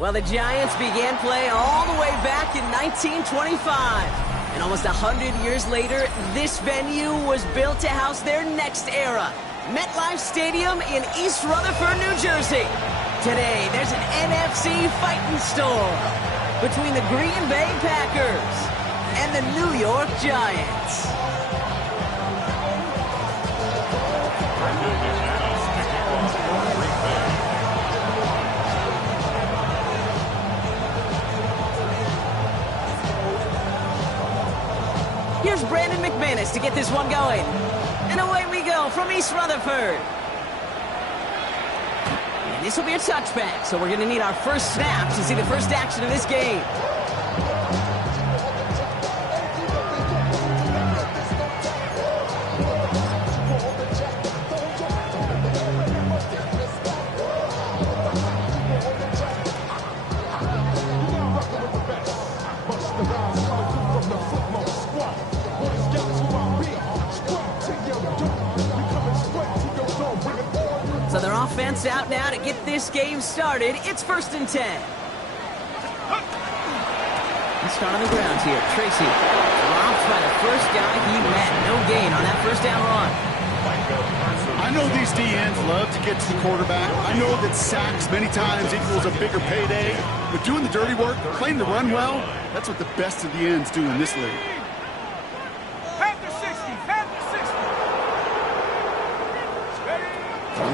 Well, the Giants began play all the way back in 1925. And almost 100 years later, this venue was built to house their next era. MetLife Stadium in East Rutherford, New Jersey. Today, there's an NFC fighting storm between the Green Bay Packers and the New York Giants. Here's Brandon McManus to get this one going. And away we go from East Rutherford. And this will be a touchback, so we're going to need our first snap to see the first action of this game. So their offense out now to get this game started. It's 1st and 10. Let's start on the ground here. Tracy dropped by the first guy he met. No gain on that first down run. I know these DNs love to get to the quarterback. I know that sacks many times equals a bigger payday. But doing the dirty work, playing the run well, that's what the best of the ends do in this league.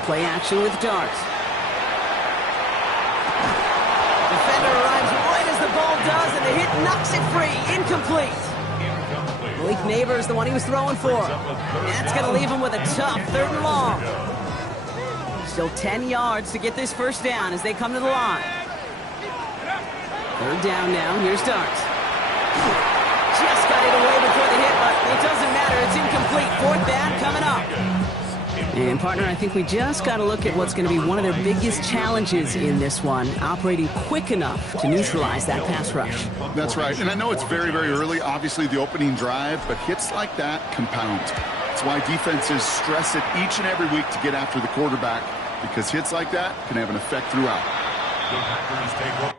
Play action with darts. Defender arrives right as the ball does, and the hit knocks it free. Incomplete. Malik Neighbors, the one he was throwing for. That's going to leave him with a tough 3rd and long. Still 10 yards to get this first down as they come to the line. 3rd down now. Here's Darts. Just got it away before the hit, but it doesn't matter. It's incomplete. 4th down coming up. And, partner, I think we just got to look at what's going to be one of their biggest challenges in this one, operating quick enough to neutralize that pass rush. That's right. And I know it's very, very early, obviously, the opening drive, but hits like that compound. That's why defenses stress it each and every week to get after the quarterback, because hits like that can have an effect throughout. The Packers take one.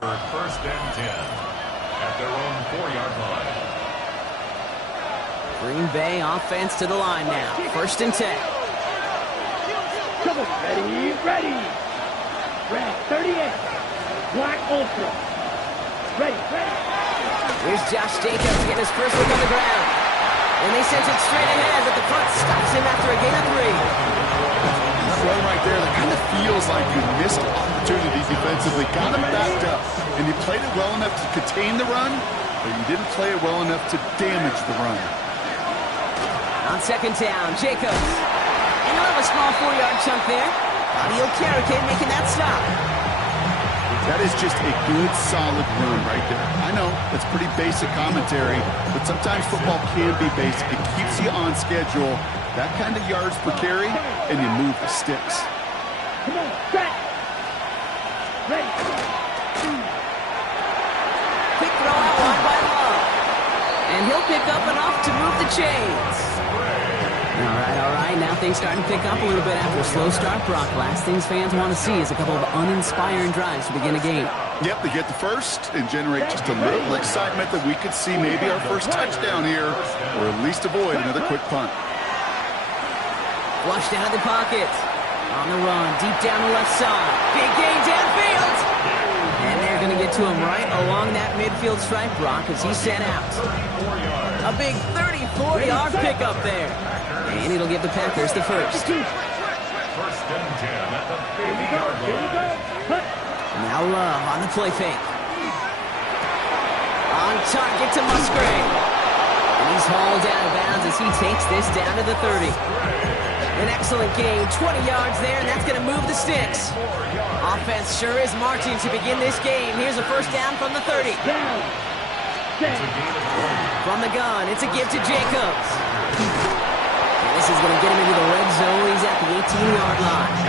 For 1st and 10 at their own 4-yard line. Green Bay offense to the line now. 1st and 10. Come on, ready. Red 38. Black Ultra. Ready. Here's Josh Jacobs to get his first look on the ground. And they sent it straight ahead, but the front stops him after a gain of 3. Throw right there that kind of feels like you missed opportunity defensively. Got him backed up, and you played it well enough to contain the run, but you didn't play it well enough to damage the run. On 2nd down, Jacobs. And he'll have a small 4-yard chunk there. Audio Carrican making that stop. That is just a good, solid run right there. I know, that's pretty basic commentary, but sometimes football can be basic. It keeps you on schedule. That kind of yards per carry, and you move the sticks. Come on, set. Ready. Quick throw out wide by Love. And he'll pick up enough to move the chains. All right. Now things starting to pick up a little bit after a slow start, Brock. Last things fans want to see is a couple of uninspiring drives to begin a game. Yep, they get the first and generate just a little excitement that we could see maybe our first touchdown here, or at least avoid another quick punt. Flushed out of the pocket. On the run, deep down the left side. Big gain downfield. And they're going to get to him right along that midfield stripe, Brock, as he's sent out. A big 34-yard pickup there. And it'll give the Packers the first. 1st and 10 at the 50-yard line. Now Love on the play fake. On target to Musgrave. And he's hauled out of bounds as he takes this down to the 30. An excellent gain, 20 yards there, and that's going to move the sticks. Offense sure is marching to begin this game. Here's a 1st down from the 30. From the gun, it's a give to Jacobs. And this is going to get him into the red zone. He's at the 18-yard line.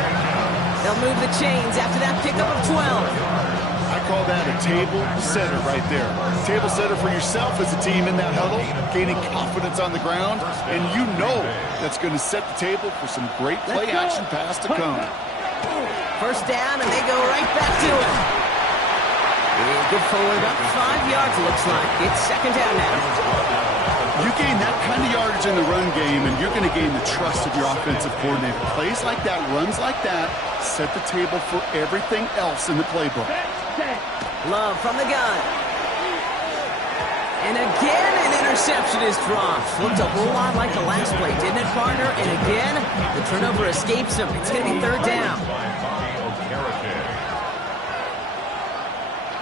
They'll move the chains after that pickup of 12. I call that a table setter right there. Table setter for yourself as a team in that huddle, gaining confidence on the ground, and you know that's going to set the table for some great play action pass to come. First down, and they go right back to it. Yeah, good forward, up 5 yards, looks like. It's second down now. You gain that kind of yardage in the run game, and you're going to gain the trust of your offensive coordinator. Plays like that, runs like that, set the table for everything else in the playbook. Love from the gun. And again, an interception is dropped. Looked a whole lot like the last play, didn't it, partner? And again, the turnover escapes him. It's going to be third down.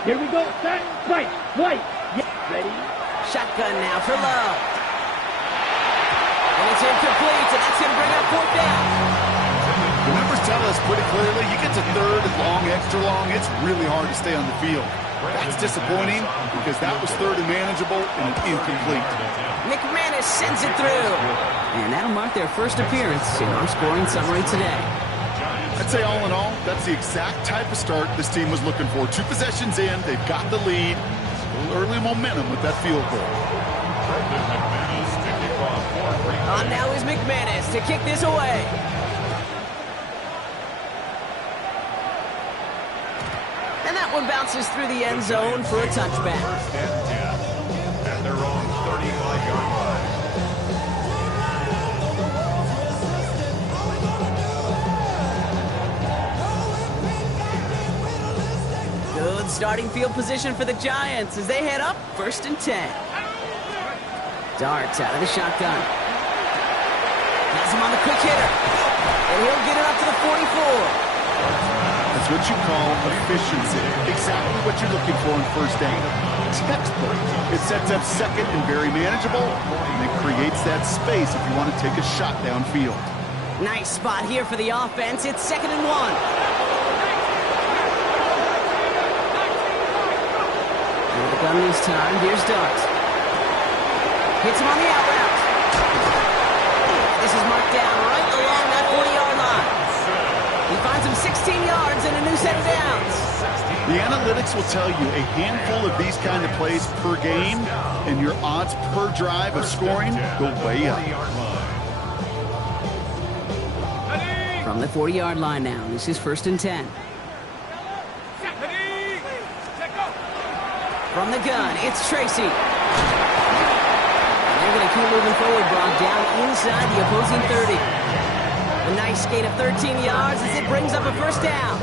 Here we go. Set. Right. Right. Yeah. Ready. Shotgun now for Love. And it's incomplete, and that's going to bring up fourth down. The numbers tell us pretty clearly, you get to third and long, extra long, it's really hard to stay on the field. That's disappointing because that was third and manageable and incomplete. McManus sends it through. And that'll mark their first appearance in our scoring summary today. I'd say all in all, that's the exact type of start this team was looking for. 2 possessions in, they've got the lead. A little early momentum with that field goal. On now is McManus to kick this away. And that one bounces through the end zone for a touchback. First and 10 at their own 35-yard line. Good starting field position for the Giants as they head up first and 10. Darts out of the shotgun. Has him on the quick hitter. And he'll get it up to the 44. That's what you call efficiency. Exactly what you're looking for in first down. Textbook. It sets up second and very manageable, and it creates that space if you want to take a shot downfield. Nice spot here for the offense. It's second and 1. The gun this time. Here's Dart. Hits him on the out route. This is marked down right along that 40-yard line. He finds him 16 yards and a new set of downs. The analytics will tell you a handful of these kind of plays per game, and your odds per drive of scoring go way up. From the 40-yard line now, this is first and 10. From the gun, it's Tracy. They're going to keep moving forward, Brock, down inside the opposing 30. A nice gain of 13 yards as it brings up a first down.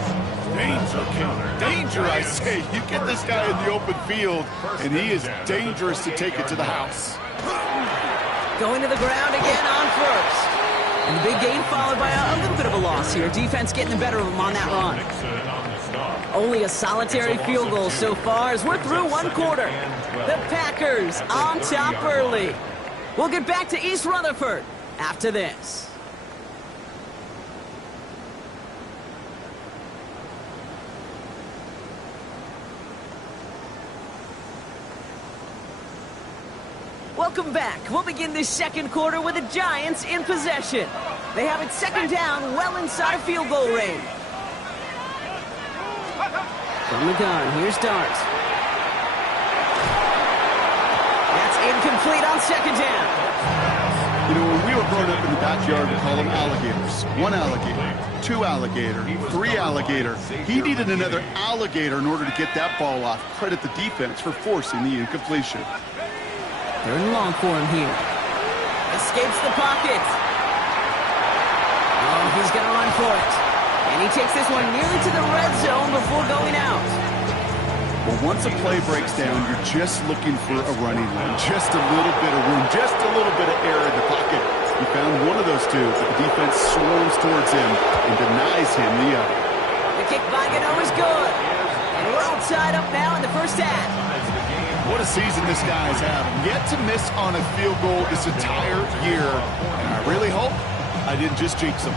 Danger, Killer. Danger, I say. You get this guy in the open field, and he is dangerous to take it to the house. Going to the ground again on first. And the big gain followed by a little bit of a loss here. Defense getting the better of him on that run. Only a solitary field goal so far as we're through one quarter. The Packers on top early. We'll get back to East Rutherford after this. Welcome back. We'll begin this second quarter with the Giants in possession. They have it second down, well inside field goal range. From the gun, here's Dart. That's incomplete on second down. You know, when we were growing up in the backyard, we call them alligators. 1 alligator, 2 alligator, 3 alligator. He needed another alligator in order to get that ball off. Credit the defense for forcing the incompletion. Third and long for him here. Escapes the pocket. Oh, he's going to run for it. And he takes this one nearly to the red zone before going out. Well, once a play breaks down, you're just looking for a running lane. Just a little bit of room, just a little bit of air in the pocket. He found one of those two, but the defense swarms towards him and denies him the other. The kick by Gano is good. And we're all tied up now in the first half. What a season this guy has had. Yet to miss on a field goal this entire year. And I really hope I didn't just jinx him.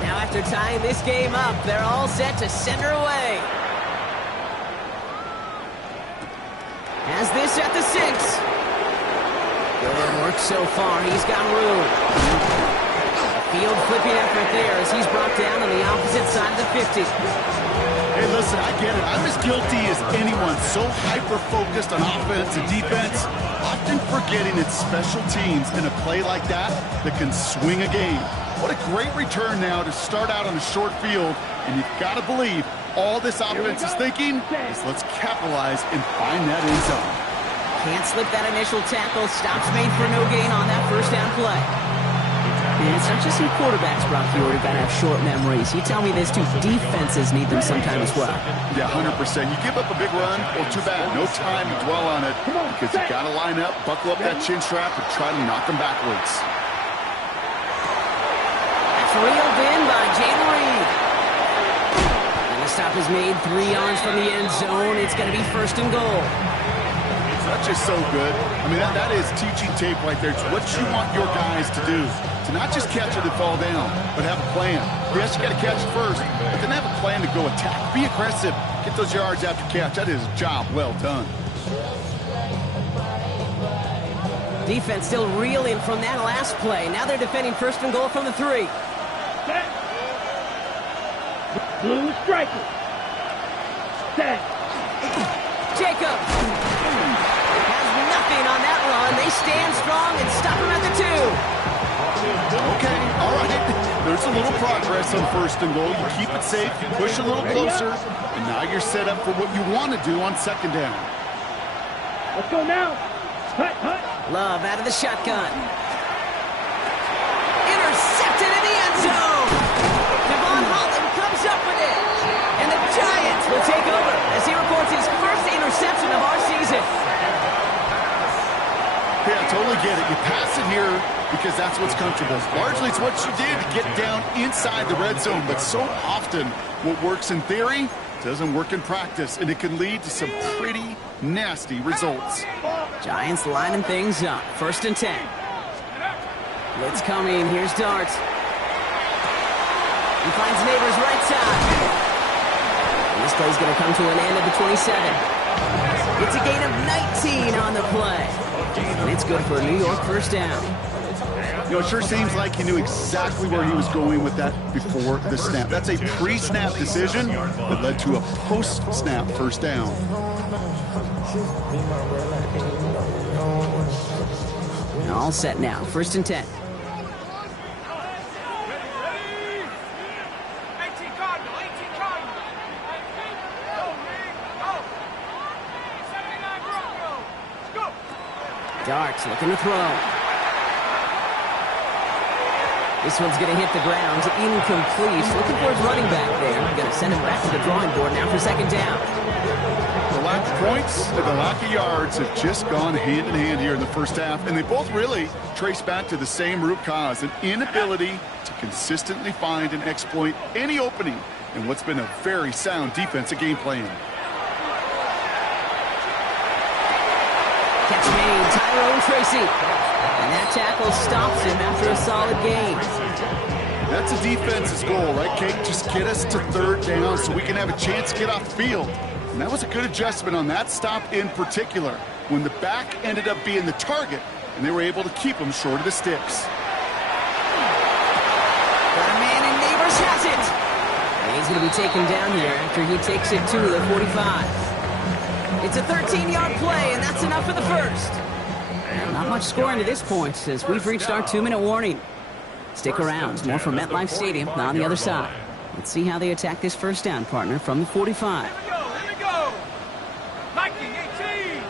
Now after tying this game up, they're all set to send her away. Has this at the 6. Good work so far. He's got room. Field flipping effort there as he's brought down on the opposite side of the 50. Hey, listen, I get it. I'm as guilty as anyone. So hyper-focused on offense and defense, often forgetting it's special teams in a play like that that can swing a game. What a great return now to start out on a short field, and you've got to believe all this offense is thinking is let's capitalize and find that end zone. Can't slip that initial tackle. Stops made for no gain on that first down play. And it's not just some quarterbacks, Brock, you already got to have short memories. You tell me this too, defenses need them sometime as well. Yeah, 100%. You give up a big run, well, too bad. No time to dwell on it because you got to line up, buckle up that chin strap, and try to knock them backwards. That's reeled in by Jayden Reed. And the stop is made 3 yards from the end zone. It's going to be first and goal. That's just so good. I mean, that is teaching tape right there. It's what you want your guys to do. To not just catch it and fall down, but have a plan. Yes, you got to catch it first, but then have a plan to go attack. Be aggressive. Get those yards after catch. That is a job well done. Defense still reeling from that last play. Now they're defending first and goal from the 3. Set. Blue striker. Set. Jacob has nothing on that run. They stand strong and stop him at the 2. Okay, all right. There's a little progress on first and goal. You keep it safe, you push a little closer, and now you're set up for what you want to do on second down. Let's go now. Hut, hut. Love out of the shotgun. Intercepted in the end zone. Devon Holland comes up with it. And the Giants will take over as he records his first interception of our season. Yeah, I totally get it. You pass it here because that's what's comfortable. Largely, it's what you did to get down inside the red zone. But so often, what works in theory doesn't work in practice, and it can lead to some pretty nasty results. Giants lining things up. First and 10. Blitz coming. Here's Dart. He finds Neighbors right side. And this play's going to come to an end at the 27. It's a gain of 19 on the play. And it's good for a New York first down. You know, it sure seems like he knew exactly where he was going with that before the snap. That's a pre-snap decision that led to a post-snap first down. All set now. First and 10. Darts looking to throw. This one's going to hit the ground. Incomplete. Looking for his running back there. Going to send him back to the drawing board now for second down. The lack of points and the lack of yards have just gone hand in hand here in the first half, and they both really trace back to the same root cause, an inability to consistently find and exploit any opening in what's been a very sound defensive game plan. Catch made, Tyrone Tracy. And that tackle stops him after a solid gain. That's a defense's goal, right, Kate? Just get us to third down so we can have a chance to get off the field. And that was a good adjustment on that stop in particular, when the back ended up being the target, and they were able to keep him short of the sticks. Got a man, and Neighbors has it. And he's going to be taken down here after he takes it to the 45. It's a 13-yard play, and that's enough for the first. Not much scoring to this point, as we've reached our 2-minute warning. Stick around. More from MetLife Stadium on the other side. Let's see how they attack this first down, partner, from the 45. Here we go. Nike 18.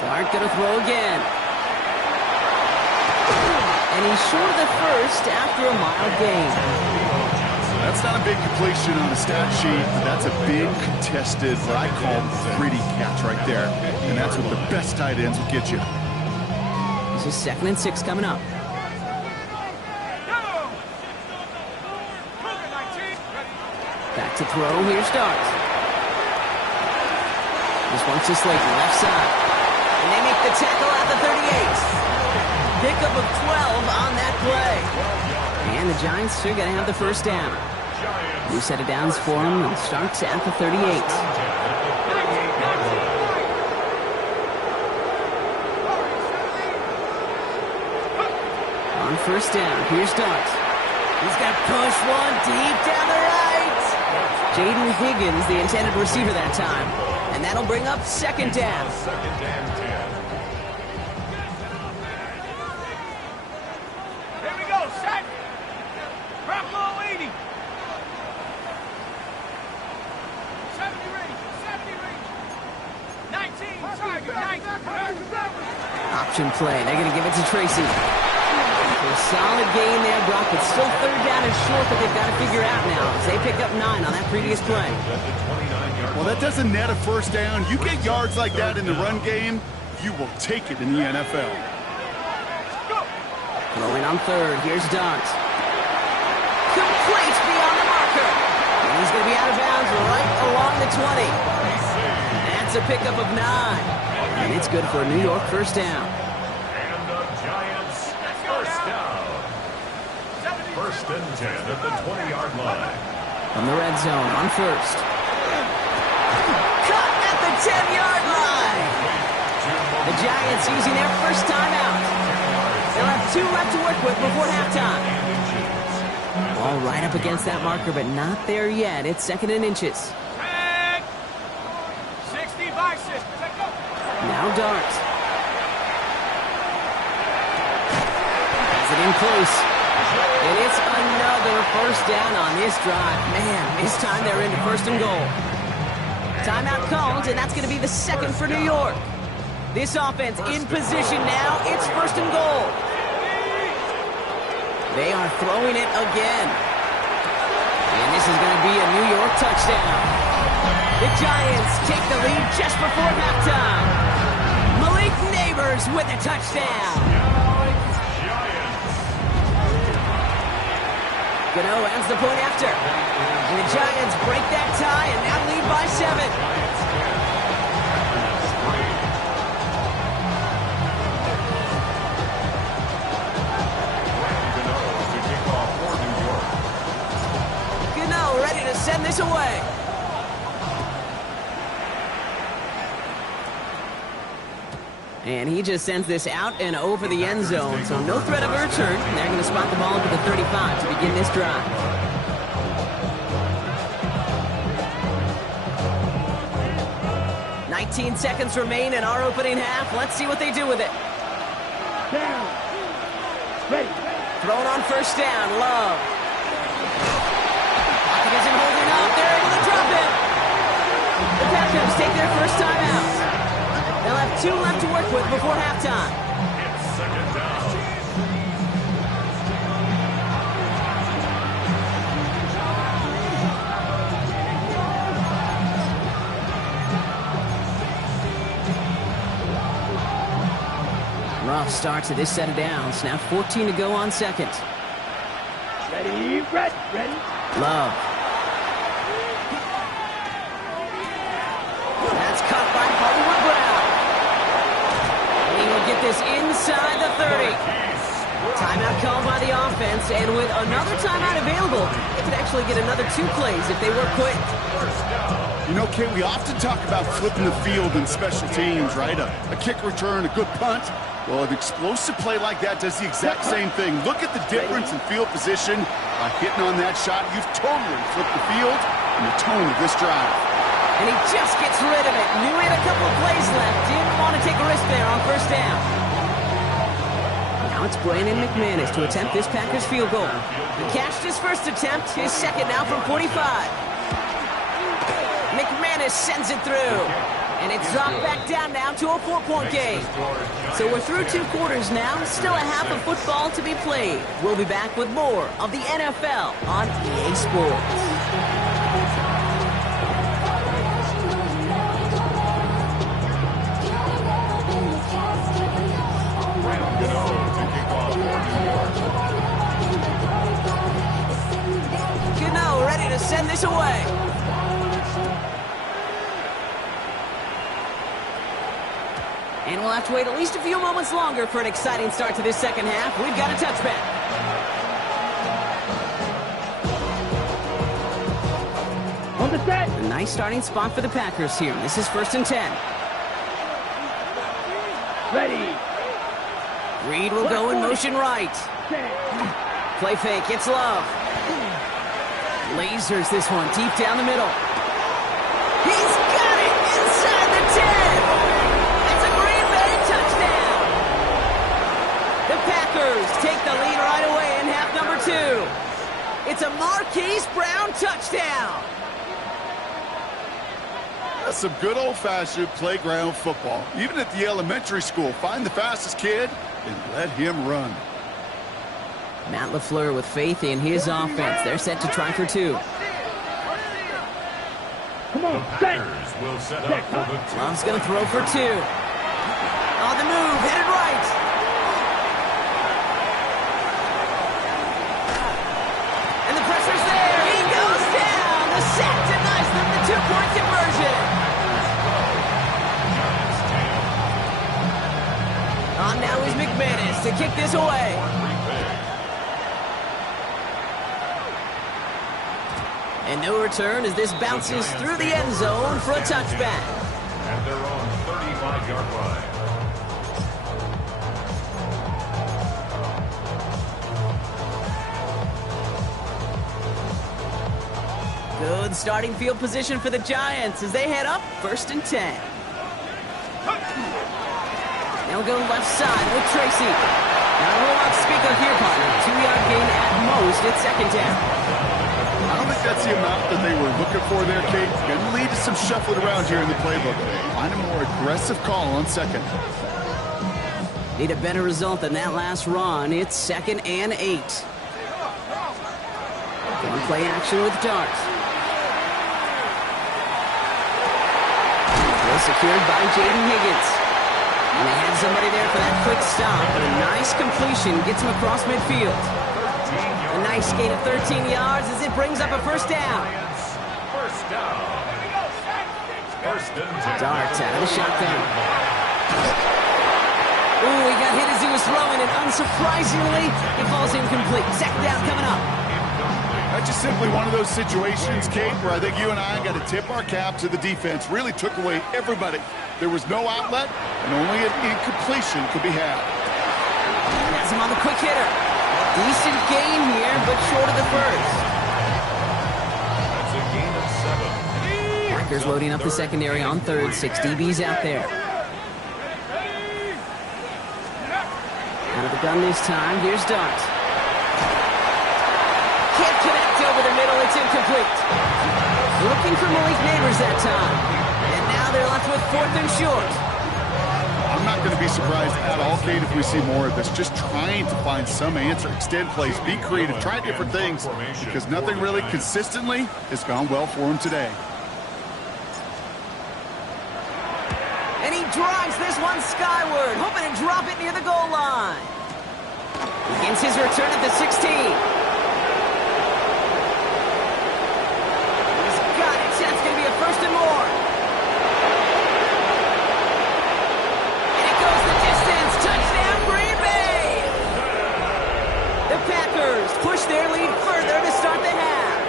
Dart going to throw again. And he's short of the first after a mild gain. That's not a big completion on the stat sheet, but that's a big contested, what I call gritty catch right there. And that's what the best tight ends will get you. This is 2nd and 6 coming up. Back to throw. Here's Dart. This one's to Slayton, left side. And they make the tackle at the 38. Pickup of 12 on that play. And the Giants are going to have the first down. New set of downs for him, and starts at the 38. On first down, here's Dart. He's got push one deep down the right. Jaden Higgins, the intended receiver that time. And that'll bring up second down. Second and 10. Here we go, set. Drop low 80. 70 range, 70 range. 19, target, 19. Option play. They're going to give it to Tracy. A solid gain there, Brock, but still third down and short that they've got to figure out now as they pick up 9 on that previous play. Well, that doesn't net a first down. You get yards like that in the run game, you will take it in the NFL. Throwing on third, here's Dart. Complete beyond the marker. And he's going to be out of bounds right along the 20. That's a pickup of 9. And it's good for a New York first down. First and 10 at the 20-yard line. From the red zone on first. Cut at the 10-yard line. The Giants using their first timeout. They'll have 2 left to work with before halftime. Ball right up against that marker, but not there yet. It's 2nd and inches. 60 by 6. Now Dart. Has it in close. And it's another first down on this drive. Man, this time they're into first and goal. Timeout called, and that's going to be the second for New York. This offense in position now. It's first and goal. They are throwing it again. And this is going to be a New York touchdown. The Giants take the lead just before halftime. Malik Neighbors with a touchdown. Gano ends the point after. And the Giants break that tie and now lead by 7. Gano ready to send this away. And he just sends this out and over the end zone. So no threat of a return. They're going to spot the ball up at the 35 to begin this drive. Seconds remain in our opening half. Let's see what they do with it. Down. Ready. Thrown on first down. Love. Pocket isn't holding up. They're able to drop it. The Packers take their first time out. They'll have 2 left to work with before halftime. It's second down. Rough start to this set of downs. Now 14 to go on second. Ready, ready. Love. That's caught by Hollywood Brown. He will get this inside the 30. Timeout called by the offense, and with another timeout available, they could actually get another 2 plays if they work quick. You know, Kate, we often talk about flipping the field in special teams, right? A kick return, a good punt. Well, an explosive play like that does the exact same thing. Look at the difference in field position. By hitting on that shot, you've totally flipped the field and the tone of this drive. And he just gets rid of it. Knew he had a couple of plays left. Didn't want to take a risk there on first down. Now it's Brandon McManus to attempt this Packers field goal. He cashed his first attempt, his second now from 45. McManus sends it through. And it's dropped back down now to a 4-point game. So we're through 2 quarters now. Still a half of football to be played. We'll be back with more of the NFL on EA Sports. Gano ready to send this away. And we'll have to wait at least a few moments longer for an exciting start to this second half. We've got a touchback. On the set. A nice starting spot for the Packers here. This is 1st and 10. Ready. Reed will go in motion right. Play fake, it's Love. Lasers this one deep down the middle. He's got it inside the 10. It's a Green Bay touchdown. The Packers take the lead right away in half number 2. It's a Marquise Brown touchdown. That's some good old-fashioned playground football. Even at the elementary school, find the fastest kid and let him run. Matt LaFleur with faith in his offense. They're set to try for 2. Come on, Packers will set up for the two. Love's going to throw for 2. On the move, headed right. And the pressure's there. He goes down. The sack denies them the 2-point conversion. On now is McManus to kick this away. And no return as this bounces through the end zone for a touchback. And they're on 35-yard line. Good starting field position for the Giants as they head up 1st and 10. Now we'll go left side with Tracy. Now roll out Spica here, partner. 2-yard gain at most at 2nd down. I don't think that's the amount that they were looking for there, Kate. Going to lead to some shuffling around here in the playbook. Find a more aggressive call on 2nd. Need a better result than that last run. It's 2nd and 8. Going play action with Dart. Well secured by Jaden Higgins. And they had somebody there for that quick stop, but a nice completion gets him across midfield. A nice gain of 13 yards as it brings up a 1st down. First down. 1st and 10. Dart out of the shotgun. Ooh, he got hit as he was throwing, and unsurprisingly, it falls incomplete. 2nd down coming up. That's just simply one of those situations, Kate, where I think you and I got to tip our cap to the defense. Really took away everybody. There was no outlet, and only an incompletion could be had. Has him on the quick hitter. Decent gain here, but short of the 1st. That's a gain of 7. Packers loading up the secondary on 3rd. 6 DBs out there. Out of the gun this time. Here's Dart. Can't connect over the middle. It's incomplete. Looking for Malik Neighbors that time. And now they're left with 4th and short. I'm not going to be surprised at all, Kate, if we see more of this. Just trying to find some answer, extend plays, be creative, try different things, because nothing really consistently has gone well for him today. And he drives this one skyward, hoping to drop it near the goal line. Begins his return at the 16. He's got it. That's going to be a 1st and more. Push their lead further to start the half.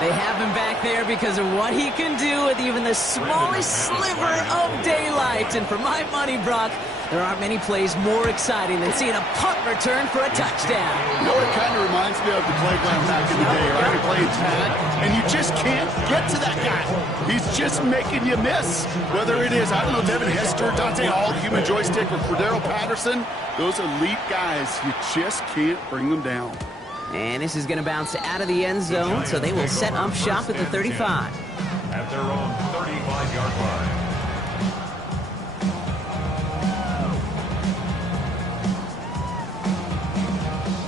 They have him back there because of what he can do with even the smallest sliver of daylight. And for my money, Brock, there aren't many plays more exciting than seeing a punt return for a touchdown. You know, it kind of reminds me of the playground back in the day, right? You play tag, and you just can't get to that guy. He's just making you miss. Whether it is, I don't know, Devin Hester, Dante Hall, Human Joystick, or Cordero Patterson, those elite guys, you just can't bring them down. And this is going to bounce out of the end zone, so they will set up shop at the 35. At their own 35-yard line.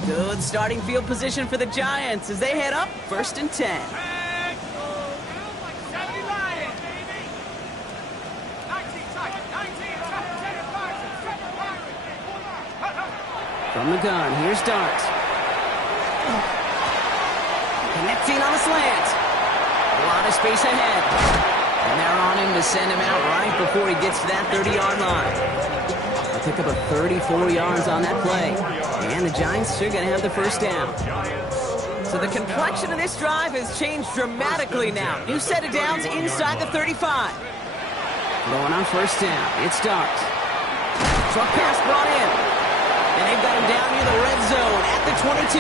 Good starting field position for the Giants as they head up 1st and 10. From the gun, here's Dart. Connecting on a slant. A lot of space ahead. And they're on him to send him out right before he gets to that 30-yard line. They'll pick up a 34 yards on that play. And the Giants are going to have the 1st down. So the complexion of this drive has changed dramatically now. New set of downs inside the 35. Going on first down. It starts. Short pass brought in. And they've got him down near the red zone at the 22.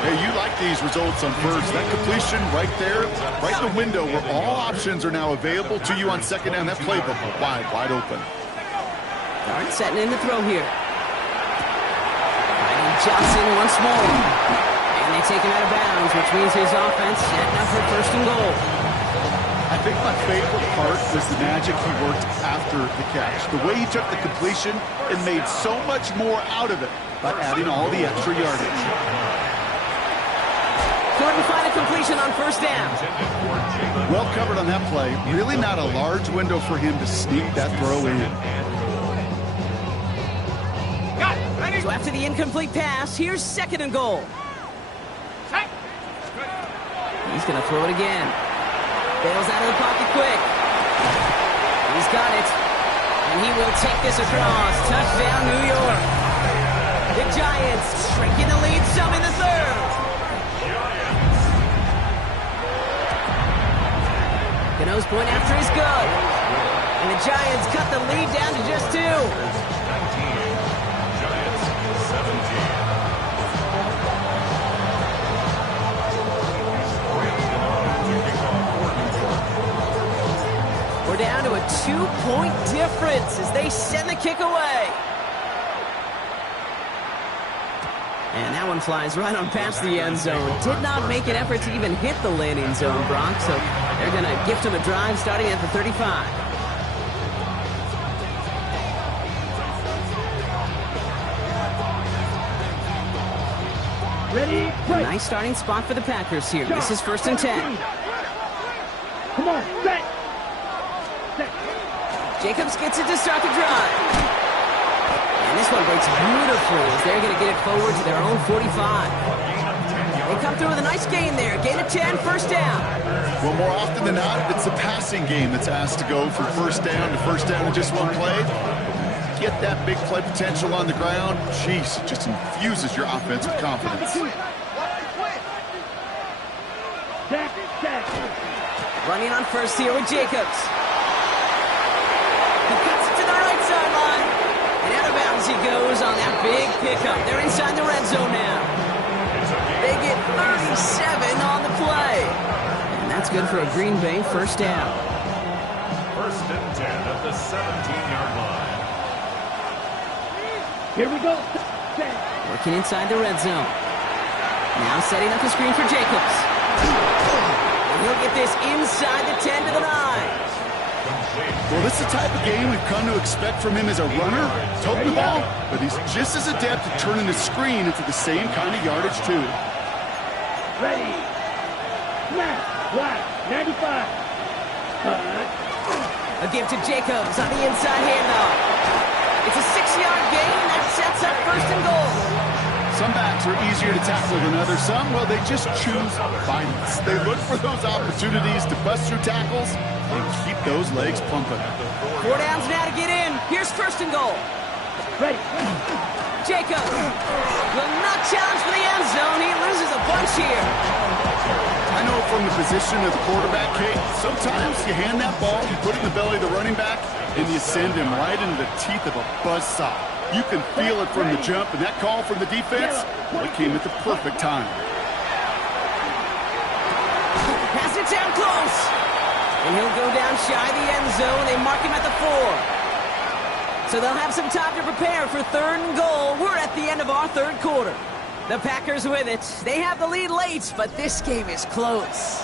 Hey, you like these results on first. That completion right there, right in the window where all options are now available to you on second down. That playbook wide open. Dart setting in the throw here. Finding Johnson once more. And they take him out of bounds, which means his offense setting up for first and goal. I think my favorite part was the magic he worked after the catch. The way he took the completion and made so much more out of it by adding all the extra yardage. Couldn't find a completion on first down. Well covered on that play. Really not a large window for him to sneak that throw in. So after the incomplete pass, here's second and goal. He's going to throw it again. Bails out of the pocket quick. He's got it. And he will take this across. Touchdown, New York. The Giants shrinking the lead some in the third. Gano's point after is good. And the Giants cut the lead down to just 2. 19. Giants 17. We're down to a 2-point difference as they send the kick away. And that one flies right on past the end zone. Did not make an effort to even hit the landing zone, Brock. So they're going to gift him a drive starting at the 35. Ready, break. Nice starting spot for the Packers here. This is first and 10. Come on, set. Jacobs gets it to start the drive. And this one breaks beautifully as they're going to get it forward to their own 45. They come through with a nice gain there. Gain of 10, first down. Well, more often than not, it's the passing game that's asked to go from first down in just one play. Get that big play potential on the ground. Jeez, it just infuses your offense with confidence. Running on first here with Jacobs. He cuts it to the right sideline. And out of bounds he goes on that big pickup. They're inside the red zone now. They get 37 on the play. And that's good for a Green Bay first down. First and 10 at the 17-yard line. Here we go. Working inside the red zone. Now setting up the screen for Jacobs. And he'll get this inside the 10 to the 9. Well, this is the type of game we've come to expect from him as a runner, toting the ball, but he's just as adept at turning the screen into the same kind of yardage, too. Ready. Snap. Black. 95. A give to Jacobs on the inside handoff. It's a 6-yard gain that sets up first and goal. Some backs are easier to tackle than others. Some, well, they just choose violence. They look for those opportunities to bust through tackles and keep those legs pumping. 4 downs now to get in. Here's first and goal. Ready. Jacobs will not challenge for the end zone. He loses a bunch here. I know from the position of the quarterback, Kate, sometimes you hand that ball, you put it in the belly of the running back, and you send him right into the teeth of a buzzsaw. You can feel it from the jump, and that call from the defense, well, it came at the perfect time. Pass it down close. And he'll go down shy of the end zone. They mark him at the 4. So they'll have some time to prepare for third and goal. We're at the end of our third quarter. The Packers with it. They have the lead late, but this game is close.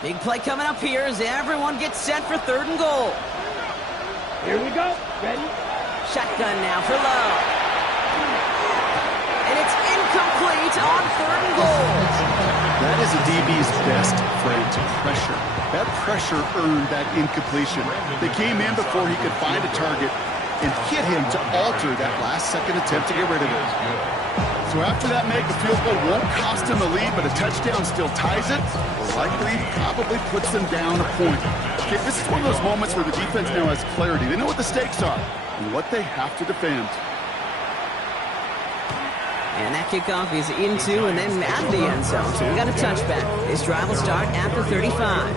Big play coming up here as everyone gets set for third and goal. Here we go. Ready. Shotgun now for Love. And it's incomplete on third and goal. That is a DB's best friend, pressure. That pressure earned that incompletion. They came in before he could find a target. and hit him to alter that last-second attempt to get rid of it. So after that make, a field goal won't cost him the lead, but a touchdown still ties it, or likely probably puts them down a point. Okay, this is one of those moments where the defense now has clarity. They know what the stakes are and what they have to defend. And that kickoff is into and then out of the end zone. So we got a touchback. This drive will start at the 35.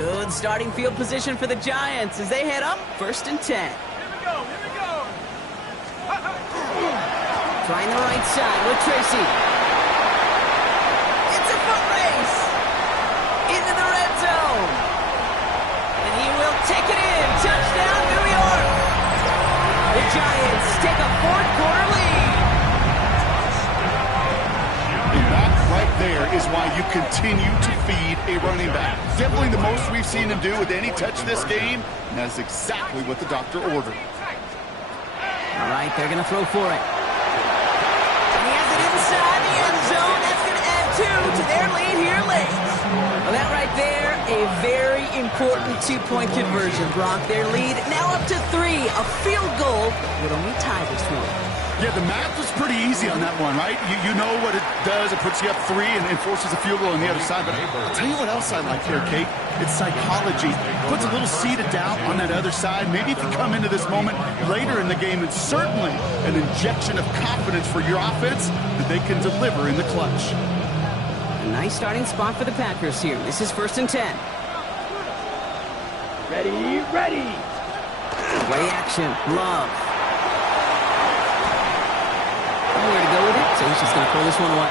Good starting field position for the Giants as they head up 1st and 10. Trying the right side with Tracy. It's a foot race into the red zone. And he will take it in. Touchdown, New York. The Giants take a 4th quarter lead. And that right there is why you continue to feed a running back. Definitely the most we've seen him do with any touch this game. And that's exactly what the doctor ordered. All right, they're going to throw for it. Inside the end zone, that's going to add 2 to their lead here late. Well, that right there, a very important 2-point conversion, Brock. Their lead now up to 3. A field goal would only tie this one. Yeah, the math was pretty easy on that one, right? You know what it does. It puts you up 3 and forces a field goal on the other side. But I'll tell you what else I like here, Kate. It's psychology. Puts a little seed of doubt on that other side. Maybe if you come into this moment later in the game, it's certainly an injection of confidence for your offense that they can deliver in the clutch. A nice starting spot for the Packers here. This is 1st and 10. Ready. Play action. Love. Nowhere to go with it, so he's just going to throw this one away.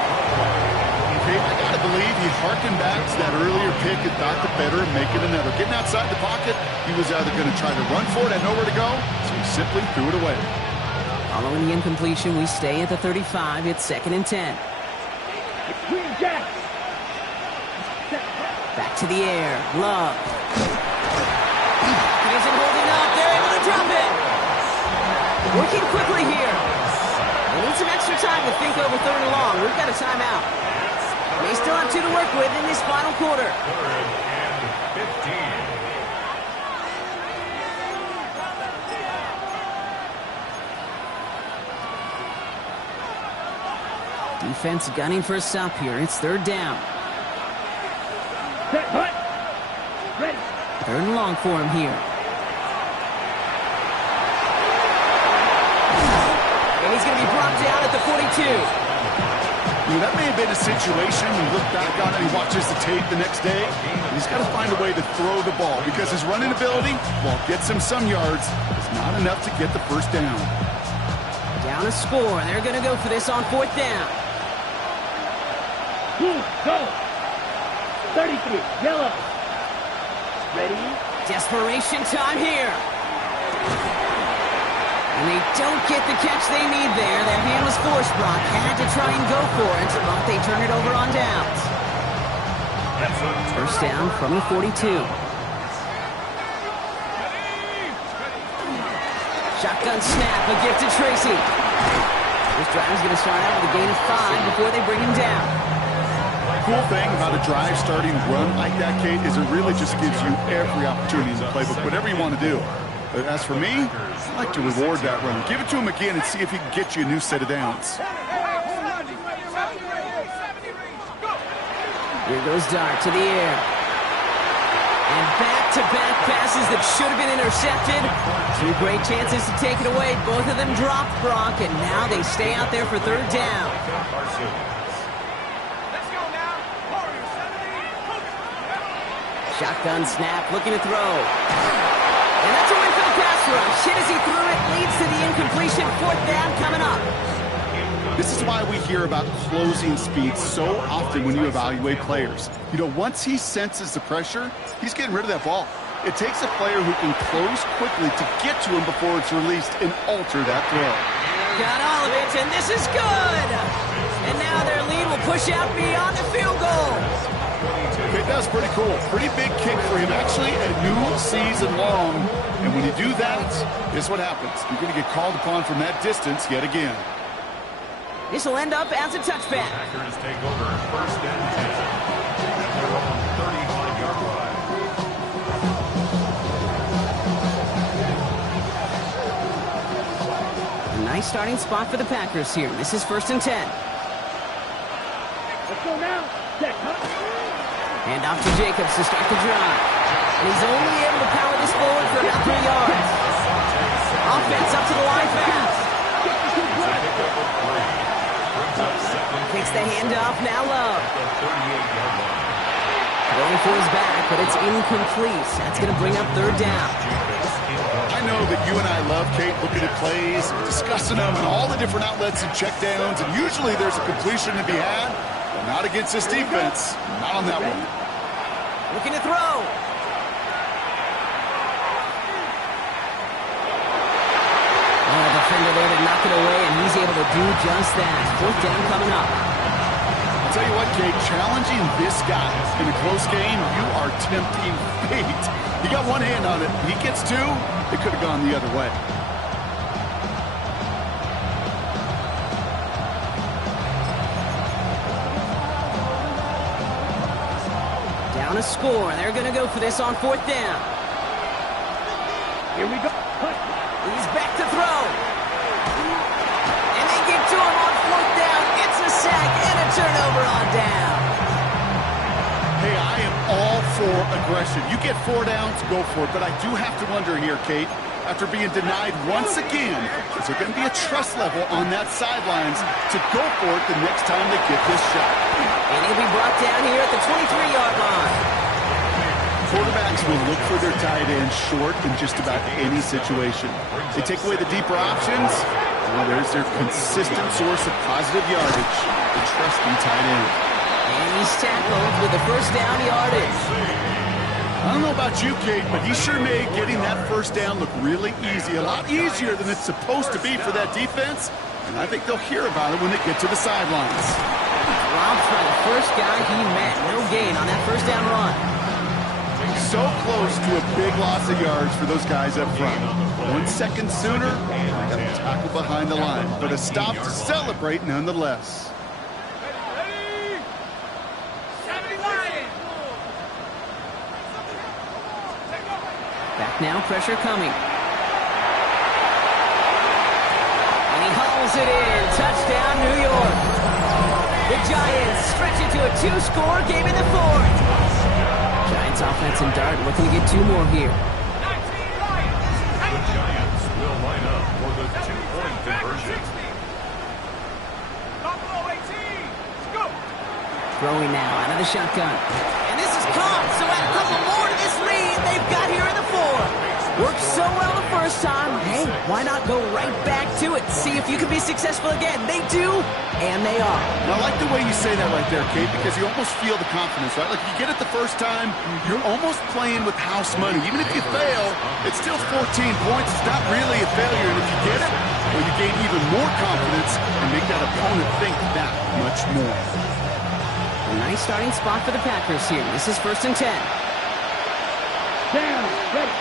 Okay, I got to believe he harkened back to that earlier pick and thought the better of making another. Getting outside the pocket, he was either going to try to run for it, had nowhere to go, so he simply threw it away. Following the incompletion, we stay at the 35. It's 2nd and 10. Back to the air. Love. He isn't holding up. They're able to drop it. Working quickly here. They need some extra time to think over 3rd and long. We've got a timeout. They still have 2 to work with in this final quarter. 3rd and 15. Defense gunning for a stop here. It's 3rd down. Set, hut. Ready. 3rd and long for him here. And he's going to be brought down at the 42. That may have been a situation you look back on it and he watches the tape the next day. He's got to find a way to throw the ball because his running ability, while it gets him some yards, is not enough to get the 1st down. Down a score, and they're going to go for this on 4th down. Go. 33. Yellow. Ready. Desperation time here. And they don't get the catch they need there. That hand was forced, Brock. Had to try and go for it, but they turn it over on downs. 1st down from the 42. Shotgun snap, a gift to Tracy. This drive is going to start out with a gain of 5 before they bring him down. Cool thing about a drive starting run like that, Kate, is it really just gives you every opportunity in the playbook, whatever you want to do. But as for me, I like to reward that run. Give it to him again and see if he can get you a new set of downs. Here goes Dart to the air. And back-to-back passes that should have been intercepted. 2 great chances to take it away. Both of them dropped, Brock, and now they stay out there for 3rd down. Shotgun snap, looking to throw. And that's a win for the pass rush. Hit as he threw it, leads to the incompletion. 4th down coming up. This is why we hear about closing speed so often when you evaluate players. You know, once he senses the pressure, he's getting rid of that ball. It takes a player who can close quickly to get to him before it's released and alter that throw. Got all of it, and this is good. And now their lead will push out beyond the field goal. Okay, that's pretty cool. Pretty big kick for him. Actually, a new season long. And when you do that, this is what happens. You're going to get called upon from that distance yet again. This will end up as a touchback. Packers take over 1st and 10 at their own 35-yard line. starting spot for the Packers here. This is 1st and 10. Let's go now. Set, hut. Hand off to Jacobs to start the drive. And he's only able to power this forward for about 3 yards. Offense up to the line fast. Takes the handoff, now Love. Going for his back, but it's incomplete. That's going to bring up 3rd down. I know that you and I love, Kate, looking at plays, discussing them, and all the different outlets and checkdowns, and usually there's a completion to be had, but not against this defense. Not on that one. Looking to throw. Defender there to knock it away, and he's able to do just that. 4th down coming up. I'll tell you what, Kate, challenging this guy in a close game, you are tempting fate. He got one hand on it. He gets 2. It could have gone the other way. Down a score. They're going to go for this on 4th down. Here we go. He's back to throw. And they get to him on 4th down. It's a sack and a turnover on down. Hey, I am all for aggression. You get 4 downs, go for it. But I do have to wonder here, Kate, after being denied once again, is there going to be a trust level on that sidelines to go for it the next time they get this shot? And he'll be brought down here at the 23-yard line. Quarterbacks will look for their tight end short in just about any situation. They take away the deeper options. Well, there's their consistent source of positive yardage, the trusting tight end. And he's tackled with the 1st down yardage. I don't know about you, Kate, but he sure made getting that 1st down look really easy, a lot easier than it's supposed to be for that defense. And I think they'll hear about it when they get to the sidelines. Robbed by the first guy he met. No gain on that 1st down run. So close to a big loss of yards for those guys up front. 1 second sooner, they got a tackle behind the line, but a stop to celebrate nonetheless. Back now, pressure coming. And he hauls it in. Touchdown, New York. The Giants stretch it to a 2-score game in the 4th. Giants offense and dart looking to get 2 more here. The Giants will line up for the 2-point conversion. Throwing now out of the shotgun. And this is caught, so add a couple more to this lead they've got here in the 4th. Worked so well the first time. Hey, why not go right back to it? See if you can be successful again. They do, and they are. And I like the way you say that right there, Kate, because you almost feel the confidence, right? Like if you get it the first time, you're almost playing with house money. Even if you fail, it's still 14 points. It's not really a failure. And if you get it, well, you gain even more confidence and make that opponent think that much more. A nice starting spot for the Packers here. This is 1st and 10. Down. Ready.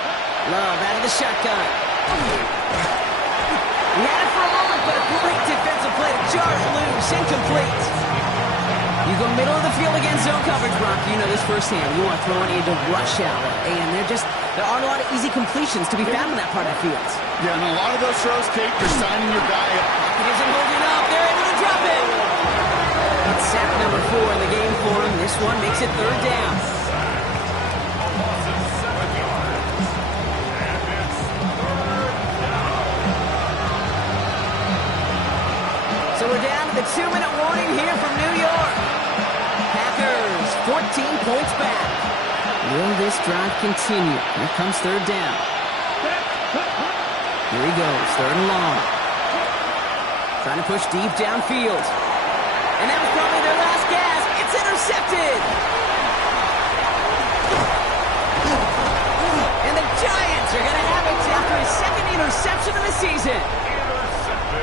Love out of the shotgun. He had it for a moment, but a great defensive play to jar it loose. Incomplete. You go middle of the field against zone coverage, Brock. You know this firsthand. You want to throw it into rush out. And there aren't a lot of easy completions to be found in that part of the field. Yeah, and a lot of those throws, Kate, you're signing your guy up. It isn't holding up. They're able to drop it. It's sack number 4 in the game for him. This one makes it 3rd down. So we're down to the 2-minute warning here from New York. Packers 14 points back. Will this drive continue? Here comes 3rd down. Here he goes, 3rd and long. Trying to push deep downfield. And that was probably their last gasp. It's intercepted. And the Giants are going to have it after his 2nd interception of the season.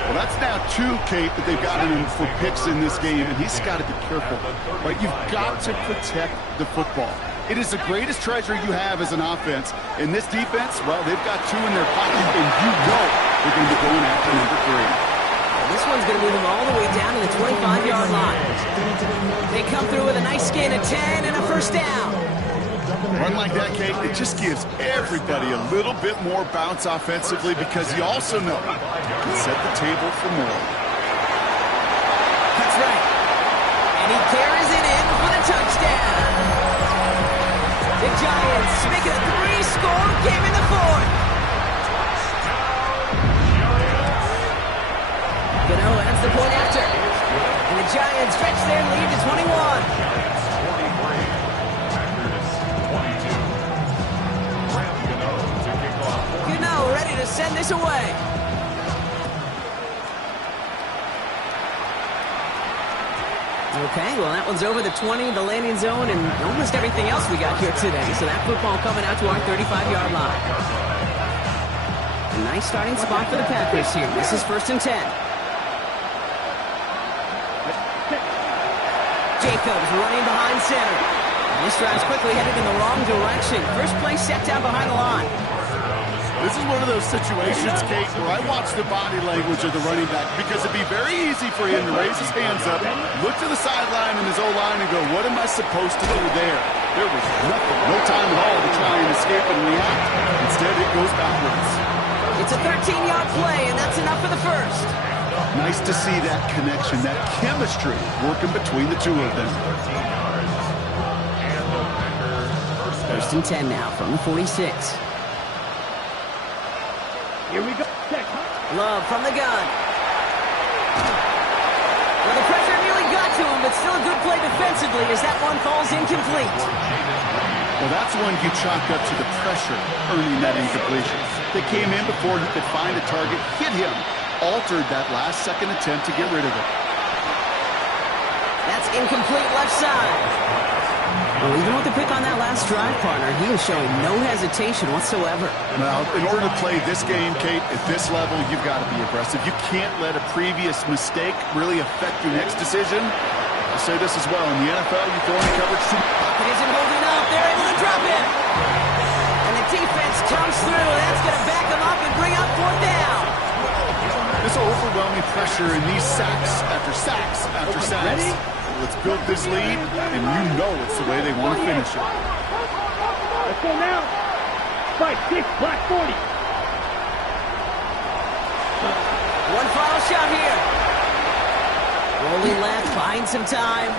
Well, that's now 2, Kate, that they've gotten him for picks in this game, and he's got to be careful. Right? You've got to protect the football. It is the greatest treasure you have as an offense. In this defense, well, they've got 2 in their pocket, and you know they're going to be going after number 3. This one's going to move them all the way down to the 25-yard line. They come through with a nice gain of 10 and a 1st down. Run like that, Kate, it just gives everybody a little bit more bounce offensively because you also know you can set the table for more. That's right. And he carries it in for the touchdown. The Giants making a 3-score game in the fourth. Gano adds the point after. And the Giants stretch their lead to 21. Ready to send this away. Okay, well, that one's over the 20, the landing zone, and almost everything else we got here today. So that football coming out to our 35-yard line. A nice starting spot for the Packers here. This is 1st and 10. Jacobs running behind center. And this drive's quickly headed in the wrong direction. First play set down behind the line. This is one of those situations, Kate, where I watch the body language of the running back because it'd be very easy for him to raise his hands up, look to the sideline and his O-line and go, what am I supposed to do there? There was nothing, no time at all to try and escape and react. Instead, it goes backwards. It's a 13-yard play, and that's enough for the first. Nice to see that connection, that chemistry working between the two of them. 1st and 10 now from the 46. Here we go. Love from the gun. Well, the pressure nearly got to him, but still a good play defensively as that one falls incomplete. Well, that's one you chalk up to the pressure earning that incompletion. They came in before he could find a target, hit him, altered that last-second attempt to get rid of it. That's incomplete left side. Well, even with the pick on that last drive, partner, he was showing no hesitation whatsoever. Well, in order to play this game, Kate, at this level, you've got to be aggressive. You can't let a previous mistake really affect your next decision. I'll say this as well. In the NFL, you throw in coverage too. It isn't holding up. They're able to drop it. And the defense comes through. That's going to back them up and bring up 4th down. This overwhelming pressure in these sacks after sacks after sacks. Let's build this lead, and you know it's the way they want to finish it. Let's go now. 5-6, black 40. One final shot here. Rolling left, buying some time.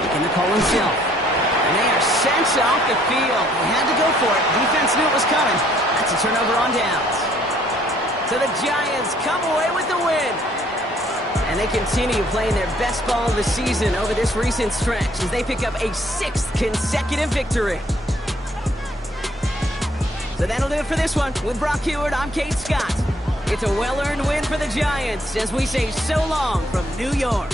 Making the call himself. And they are sent off the field. They had to go for it. Defense knew it was coming. That's a turnover on downs. So the Giants come away with the win. And they continue playing their best ball of the season over this recent stretch as they pick up a 6th consecutive victory. So that'll do it for this one. With Brock Heward, I'm Kate Scott. It's a well-earned win for the Giants as we say so long from New York.